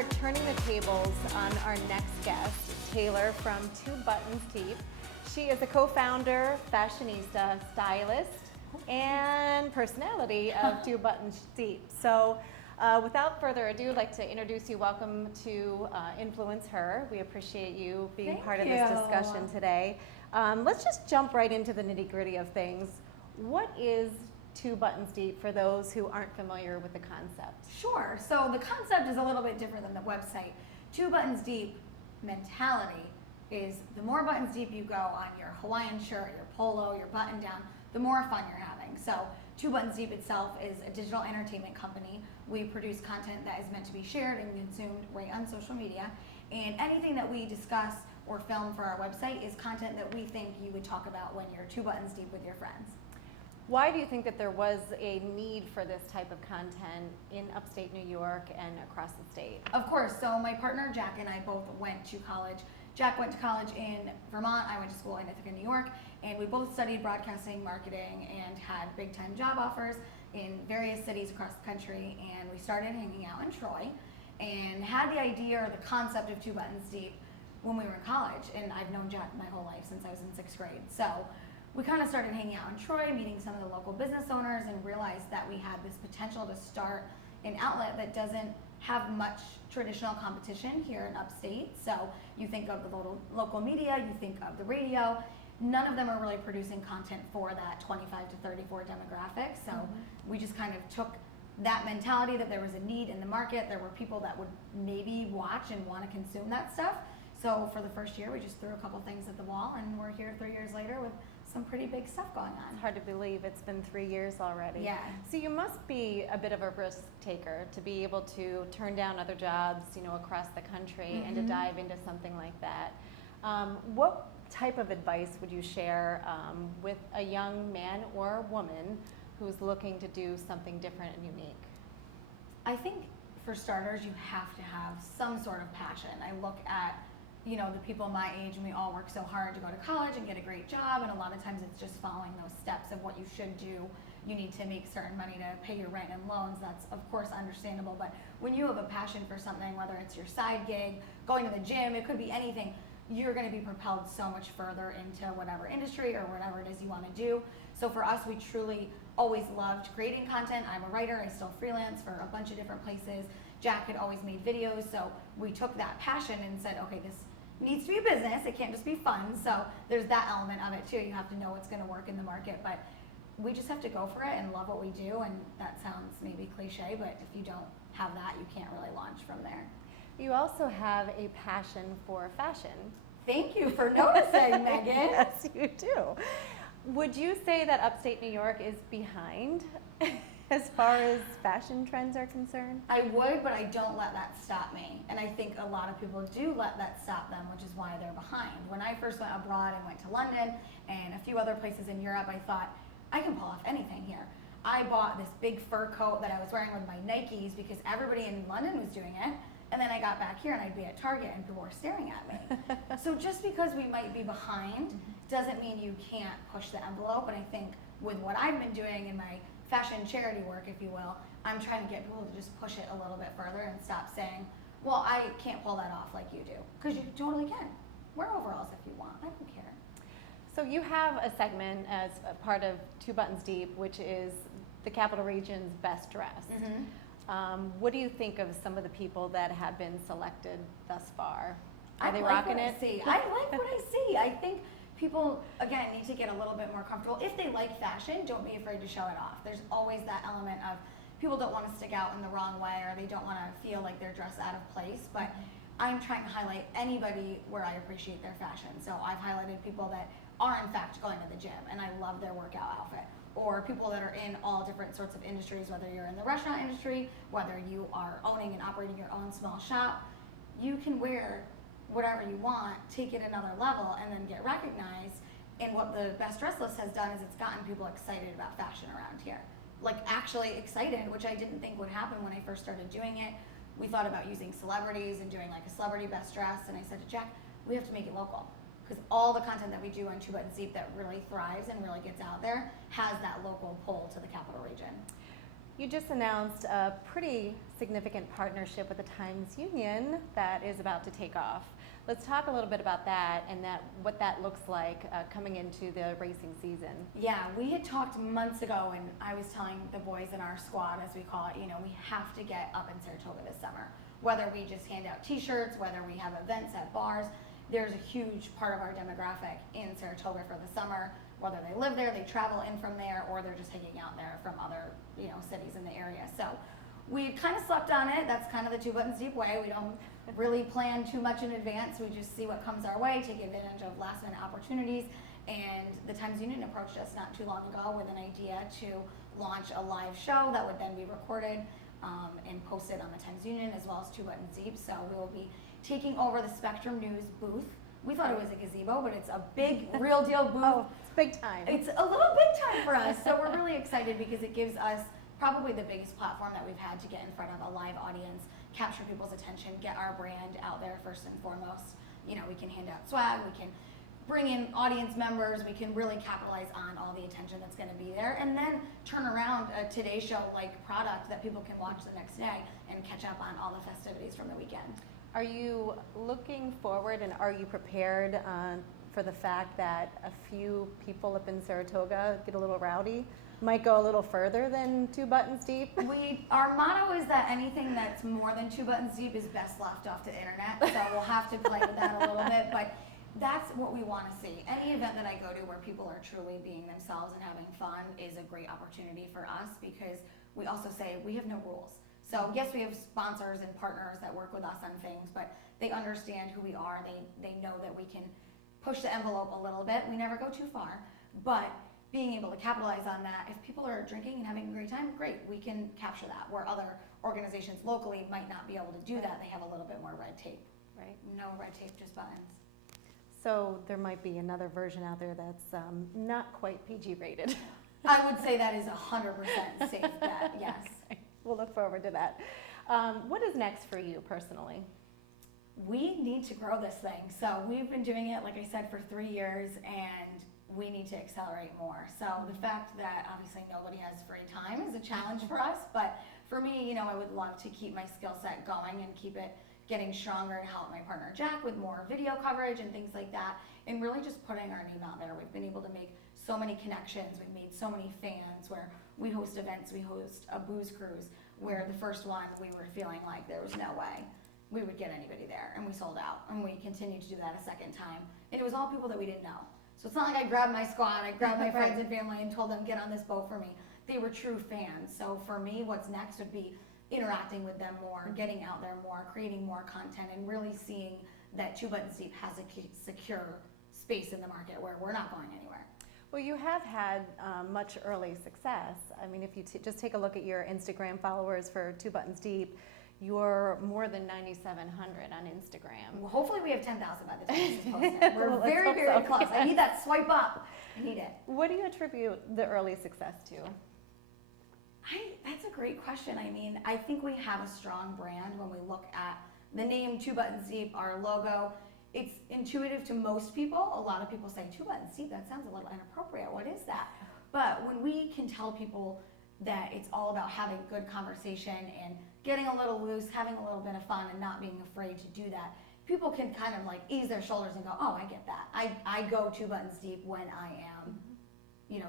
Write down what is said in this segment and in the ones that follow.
are turning the tables on our next guest, Taylor from Two Buttons Deep. She is a co-founder, fashionista, stylist, and personality of Two Buttons Deep. So without further ado, I'd like to introduce you. Welcome to InfluenceHER. We appreciate you being part of this discussion today. Let's just jump right into the nitty-gritty of things. What is Two Buttons Deep for those who aren't familiar with the concept? Sure. So the concept is a little bit different than the website. Two Buttons Deep mentality is the more buttons deep you go on your Hawaiian shirt, your polo, your button down, the more fun you're having. So Two Buttons Deep itself is a digital entertainment company. We produce content that is meant to be shared and consumed right on social media. And anything that we discuss or film for our website is content that we think you would talk about when you're two buttons deep with your friends. Why do you think that there was a need for this type of content in upstate New York and across the state? Of course. So my partner Jack and I both went to college. Jack went to college in Vermont. I went to school in Ithaca, New York, and we both studied broadcasting, marketing, and had big-time job offers in various cities across the country. And we started hanging out in Troy, and had the idea or the concept of Two Buttons Deep when we were in college. And I've known Jack my whole life since I was in 6th grade. So we kind of started hanging out in Troy, meeting some of the local business owners, and realized that we had this potential to start an outlet that doesn't have much traditional competition here in Upstate. So you think of the local media, you think of the radio. None of them are really producing content for that 25 to 34 demographic. So we just kind of took that mentality that there was a need in the market. There were people that would maybe watch and want to consume that stuff. So for the first year, we just threw a couple things at the wall, and we're here 3 years later with some pretty big stuff going on. It's hard to believe it's been 3 years already. Yeah. So you must be a bit of a risk taker to be able to turn down other jobs, across the country and to dive into something like that. What type of advice would you share with a young man or woman who's looking to do something different and unique? I think for starters, you have to have some sort of passion. I look at the people my age, and we all work so hard to go to college and get a great job, and a lot of times it's just following those steps of what you should do. You need to make certain money to pay your rent and loans. That's of course understandable, but when you have a passion for something, whether it's your side gig, going to the gym, it could be anything, you're going to be propelled so much further into whatever industry or whatever it is you want to do. So for us, we truly always loved creating content. I'm a writer, I still freelance for a bunch of different places. Jack had always made videos, so we took that passion and said, okay, this needs to be a business, it can't just be fun. So there's that element of it too. You have to know what's going to work in the market, but we just have to go for it and love what we do. And that sounds maybe cliche, but if you don't have that, you can't really launch from there. You also have a passion for fashion. Thank you for noticing, Megan. Yes, you do. Would you say that upstate New York is behind as far as fashion trends are concerned? I would, but I don't let that stop me. And I think a lot of people do let that stop them, which is why they're behind. When I first went abroad and went to London and a few other places in Europe, I thought, I can pull off anything here. I bought this big fur coat that I was wearing with my Nikes because everybody in London was doing it. And then I got back here and I'd be at Target and people were staring at me. So just because we might be behind doesn't mean you can't push the envelope. And I think with what I've been doing in my fashion charity work, if you will, I'm trying to get people to just push it a little bit further and stop saying, well, I can't pull that off like you do. Because you totally can. Wear overalls if you want. I don't care. So you have a segment as a part of Two Buttons Deep, which is the Capital Region's best dressed. What do you think of some of the people that have been selected thus far? Are they rocking it? I like what I see. I think people, again, need to get a little bit more comfortable. If they like fashion, don't be afraid to show it off. There's always that element of people don't want to stick out in the wrong way, or they don't want to feel like they're dressed out of place. But I'm trying to highlight anybody where I appreciate their fashion. So I've highlighted people that are in fact going to the gym and I love their workout outfit. Or people that are in all different sorts of industries, whether you're in the restaurant industry, whether you are owning and operating your own small shop. You can wear whatever you want, take it another level, and then get recognized. And what the Best Dress List has done is it's gotten people excited about fashion around here. Like actually excited, which I didn't think would happen when I first started doing it. We thought about using celebrities and doing like a celebrity best dress, and I said to Jack, we have to make it local. Because all the content that we do on Two Buttons Deep that really thrives and really gets out there has that local pull to the capital region. You just announced a pretty significant partnership with the Times Union that is about to take off. Let's talk a little bit about that and what that looks like coming into the racing season. Yeah, we had talked months ago, and I was telling the boys in our squad, as we call it, we have to get up in Saratoga this summer. Whether we just hand out t-shirts, whether we have events at bars, there's a huge part of our demographic in Saratoga for the summer. Whether they live there, they travel in from there, or they're just hanging out there from other cities in the area. So we kind of slept on it. That's kind of the Two Buttons Deep way. We don't really plan too much in advance. We just see what comes our way, take advantage of last minute opportunities. And the Times Union approached us not too long ago with an idea to launch a live show that would then be recorded and posted on the Times Union as well as Two Buttons Deep. So we will be taking over the Spectrum News booth. We thought it was a gazebo, but it's a big, real deal booth. Oh, it's big time. It's a little big time for us. So we're really excited because it gives us probably the biggest platform that we've had to get in front of a live audience, capture people's attention, get our brand out there first and foremost. We can hand out swag, we can bring in audience members, we can really capitalize on all the attention that's going to be there, and then turn around a Today Show like product that people can watch the next day and catch up on all the festivities from the weekend. Are you looking forward and are you prepared for the fact that a few people up in Saratoga get a little rowdy? Might go a little further than Two Buttons Deep? Our motto is that anything that's more than 2 buttons deep is best left off to the internet, so we'll have to play with that a little bit, but that's what we want to see. Any event that I go to where people are truly being themselves and having fun is a great opportunity for us, because we also say we have no rules. So yes, we have sponsors and partners that work with us on things, but they understand who we are. They know that we can push the envelope a little bit. We never go too far, but being able to capitalize on that, if people are drinking and having a great time, great, we can capture that, where other organizations locally might not be able to do that. They have a little bit more red tape. Right. No red tape, just buttons. So there might be another version out there that's not quite PG rated. I would say that is 100% safe bet, yes. We'll look forward to that. What is next for you personally? We need to grow this thing. So we've been doing it, like I said, for 3 years, and we need to accelerate more. So the fact that obviously nobody has free time is a challenge for us, but for me, I would love to keep my skill set going and keep it getting stronger and help my partner Jack with more video coverage and things like that, and really just putting our name out there. We've been able to make so many connections. We've made so many fans where we host events. We host a booze cruise where the first one we were feeling like there was no way we would get anybody there, and we sold out, and we continued to do that a second time. And it was all people that we didn't know. So it's not like I grabbed my squad, I grabbed my friends and family and told them, get on this boat for me. They were true fans. So for me, what's next would be interacting with them more, getting out there more, creating more content, and really seeing that Two Buttons Deep has a secure space in the market where we're not going anywhere. Well, you have had much early success. I mean, if you just take a look at your Instagram followers for Two Buttons Deep, you're more than 9,700 on Instagram. Well, hopefully we have 10,000 by the time this is posted. We're very, very close. I need that swipe up. I need it. What do you attribute the early success to? That's a great question. I mean, I think we have a strong brand when we look at the name Two Buttons Deep, our logo. It's intuitive to most people. A lot of people say, 2 buttons deep, that sounds a little inappropriate. What is that? But when we can tell people that it's all about having good conversation and getting a little loose, having a little bit of fun, and not being afraid to do that, people can kind of like ease their shoulders and go, oh, I get that. I go 2 buttons deep when I am,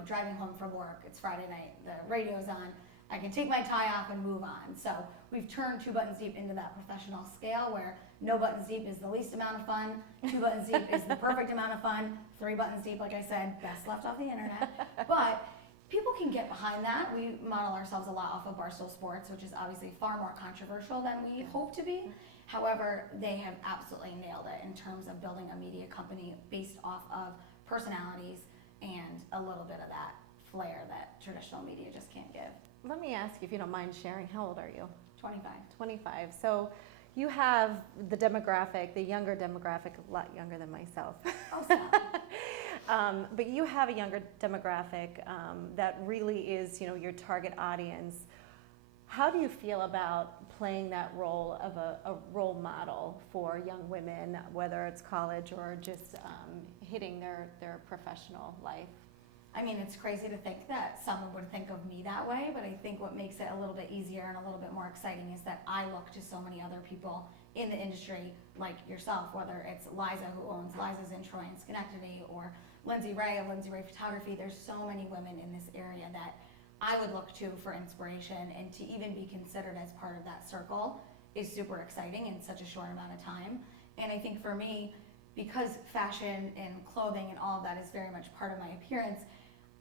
driving home from work. It's Friday night, the radio's on. I can take my tie off and move on. So we've turned 2 buttons deep into that professional scale where no buttons deep is the least amount of fun, 2 buttons deep is the perfect amount of fun, 3 buttons deep, like I said, best left off the internet. But people can get behind that. We model ourselves a lot off of Barstool Sports, which is obviously far more controversial than we hope to be. However, they have absolutely nailed it in terms of building a media company based off of personalities and a little bit of that flair that traditional media just can't give. Let me ask you, if you don't mind sharing, how old are you? 25. 25. So you have the demographic, the younger demographic, a lot younger than myself. Oh, stop. But you have a younger demographic that really is, your target audience. How do you feel about playing that role of a role model for young women, whether it's college or just hitting their professional life? I mean, it's crazy to think that someone would think of me that way, but I think what makes it a little bit easier and a little bit more exciting is that I look to so many other people in the industry like yourself, whether it's Liza, who owns Liza's in Troy and Schenectady, or Lindsay Ray of Lindsay Ray Photography. There's so many women in this area that I would look to for inspiration, and to even be considered as part of that circle is super exciting in such a short amount of time. And I think for me, because fashion and clothing and all of that is very much part of my appearance,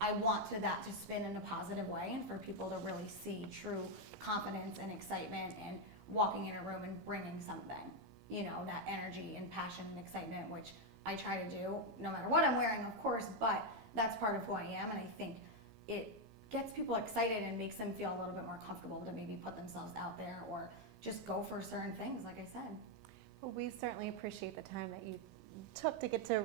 I want that to spin in a positive way and for people to really see true confidence and excitement and walking in a room and bringing something, you know, that energy and passion and excitement, which I try to do no matter what I'm wearing, of course, but that's part of who I am. And I think it gets people excited and makes them feel a little bit more comfortable to maybe put themselves out there or just go for certain things, like I said. Well, we certainly appreciate the time that you took to get to,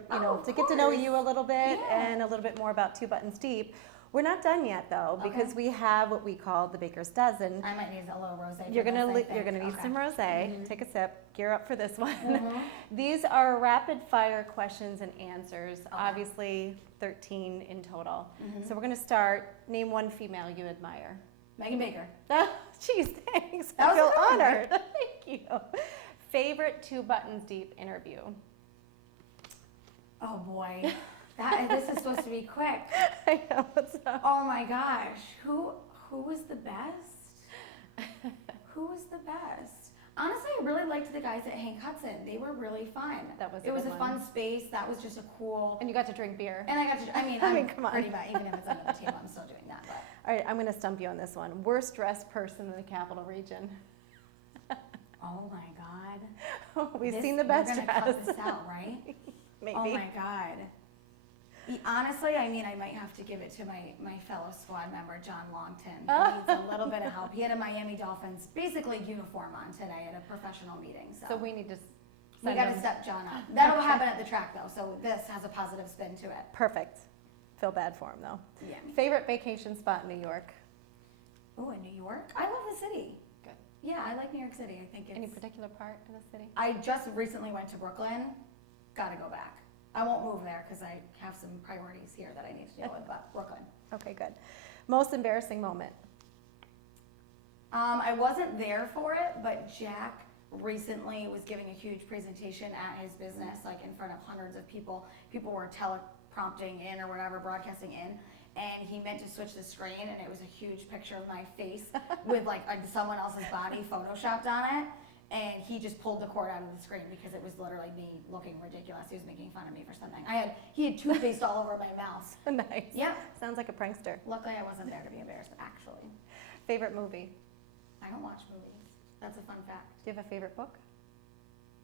get to know you a little bit and a little bit more about Two Buttons Deep. We're not done yet though, because we have what we call the Baker's Dozen. I might need a little rosé. You're gonna need some rosé. Take a sip. Gear up for this one. These are rapid fire questions and answers. Obviously, 13 in total. So we're gonna start. Name one female you admire. Megan Baker. Oh, geez, thanks. I feel honored. Thank you. Favorite Two Buttons Deep interview. Oh boy, this is supposed to be quick. I know. What's up? Oh my gosh, who was the best? Who was the best? Honestly, I really liked the guys at Hank Hudson. They were really fun. It was a fun space. That was just a cool. And you got to drink beer. And I got to. I mean, come on. Pretty much. Even if it's under the table, I'm still doing that. But. All right, I'm going to stump you on this one. Worst dressed person in the capital region. Oh my God. We've seen the best dress. We're gonna cut this out, right? Maybe. Oh my God. Honestly, I mean, I might have to give it to my fellow squad member, John Longton. He needs a little bit of help. He had a Miami Dolphins basically uniform on today at a professional meeting. So we need to we got to step John up. That'll happen at the track though, so this has a positive spin to it. Perfect. Feel bad for him though. Yeah. Favorite vacation spot in New York? Oh, in New York? I love the city. Good. Yeah, I like New York City. I think it's... Any particular part of the city? I just recently went to Brooklyn. Gotta go back. I won't move there because I have some priorities here that I need to deal with, but Brooklyn. Okay, good. Most embarrassing moment? I wasn't there for it, but Jack recently was giving a huge presentation at his business, like in front of hundreds of people. People were teleprompting in or whatever, broadcasting in, and he meant to switch the screen, and it was a huge picture of my face with like someone else's body photoshopped on it. And he just pulled the cord out of the screen because it was literally me looking ridiculous. He was making fun of me for something. He had toothpaste all over my mouth. Nice. Yeah. Sounds like a prankster. Luckily, I wasn't there to be embarrassed, actually. Favorite movie? I don't watch movies. That's a fun fact. Do you have a favorite book?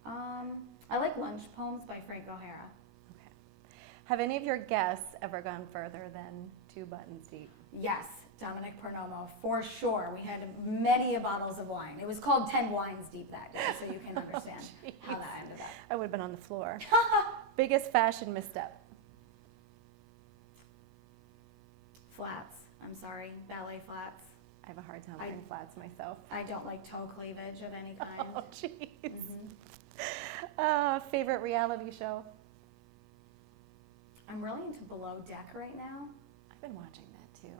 I like Lunch Poems by Frank O'Hara. Okay. Have any of your guests ever gone further than 2 buttons deep? Yes. Dominic Pernomo, for sure. We had many bottles of wine. It was called 10 Wines Deep that day, so you can understand how that ended up. I would have been on the floor. Biggest fashion misstep? Flats. I'm sorry. Ballet flats. I have a hard time wearing flats myself. I don't like toe cleavage of any kind. Oh, jeez. Favorite reality show? I'm really into Below Deck right now. I've been watching that too.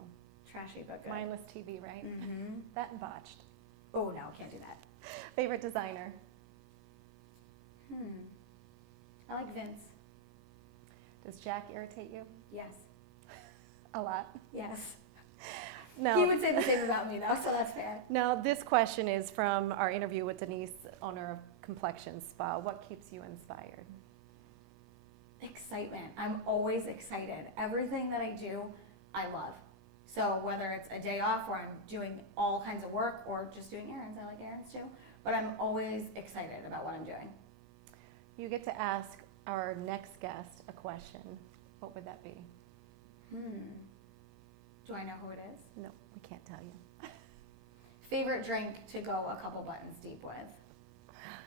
Trashy but good. Mindless TV, right? Mm-hmm. That and Botched. Oh, no, can't do that. Favorite designer? I like Vince. Does Jack irritate you? Yes. A lot? Yes. No. He would say the same about me, though, so that's fair. Now, this question is from our interview with Denise, owner of Complexion Spa. What keeps you inspired? Excitement. I'm always excited. Everything that I do, I love. So whether it's a day off where I'm doing all kinds of work or just doing errands, I like errands too, but I'm always excited about what I'm doing. You get to ask our next guest a question. What would that be? Do I know who it is? No, we can't tell you. Favorite drink to go a couple buttons deep with?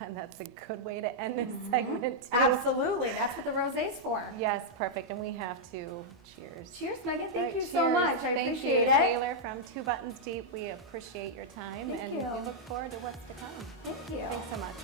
And that's a good way to end this segment too. Absolutely, that's what the rosé's for. Yes, perfect, and we have to cheers. Cheers, Megan, thank you cheers. so much. I Thank appreciate you, it. Taylor from 2 Buttons Deep. We appreciate your time, Thank and you. we look forward to what's to come. Thank you. Thanks so much.